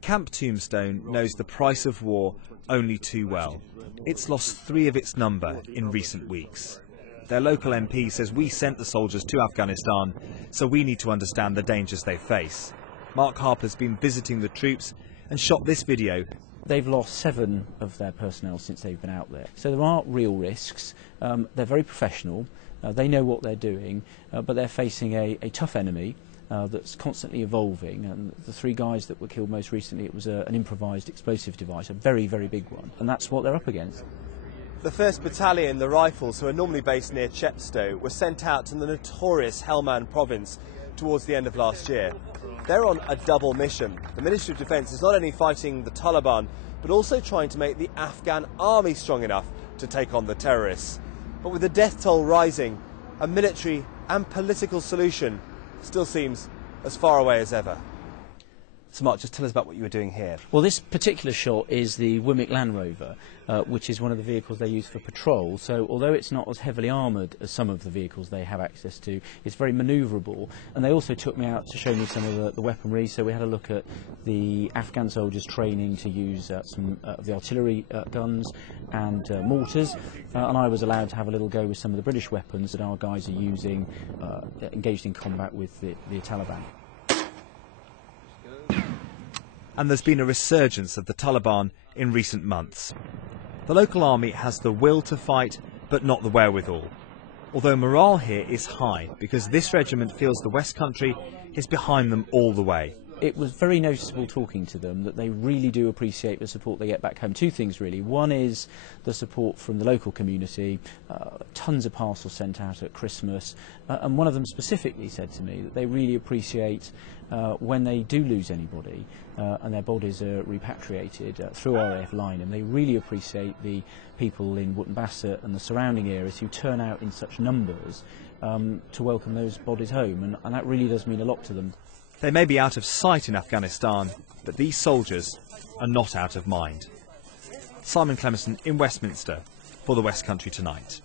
Camp Tombstone knows the price of war only too well. It's lost 3 of its number in recent weeks. Their local MP says we sent the soldiers to Afghanistan, so we need to understand the dangers they face. Mark Harper's been visiting the troops and shot this video. They've lost 7 of their personnel since they've been out there. So there are real risks. They're very professional. They know what they're doing, but they're facing a tough enemy that's constantly evolving. And the 3 guys that were killed most recently, it was an improvised explosive device, a very, very big one. And that's what they're up against. The 1st Battalion, the Rifles, who are normally based near Chepstow, were sent out to the notorious Helmand province towards the end of last year. They're on a double mission. The Ministry of Defence is not only fighting the Taliban, but also trying to make the Afghan army strong enough to take on the terrorists. But with the death toll rising, a military and political solution still seems as far away as ever. So Mark, just tell us about what you were doing here. Well, this particular shot is the Wimmick Land Rover, which is one of the vehicles they use for patrol. So although it's not as heavily armoured as some of the vehicles they have access to, it's very manoeuvrable. And they also took me out to show me some of the weaponry. So we had a look at the Afghan soldiers training to use some of the artillery guns and mortars. And I was allowed to have a little go with some of the British weapons that our guys are using, engaged in combat with the Taliban. And there's been a resurgence of the Taliban in recent months. The local army has the will to fight, but not the wherewithal. Although morale here is high, because this regiment feels the West Country is behind them all the way. It was very noticeable talking to them that they really do appreciate the support they get back home. 2 things really. One is the support from the local community, tons of parcels sent out at Christmas, and one of them specifically said to me that they really appreciate when they do lose anybody and their bodies are repatriated through RAF line, and they really appreciate the people in Wootton Bassett and the surrounding areas who turn out in such numbers to welcome those bodies home, and that really does mean a lot to them. They may be out of sight in Afghanistan, but these soldiers are not out of mind. Simon Clemison in Westminster for the West Country Tonight.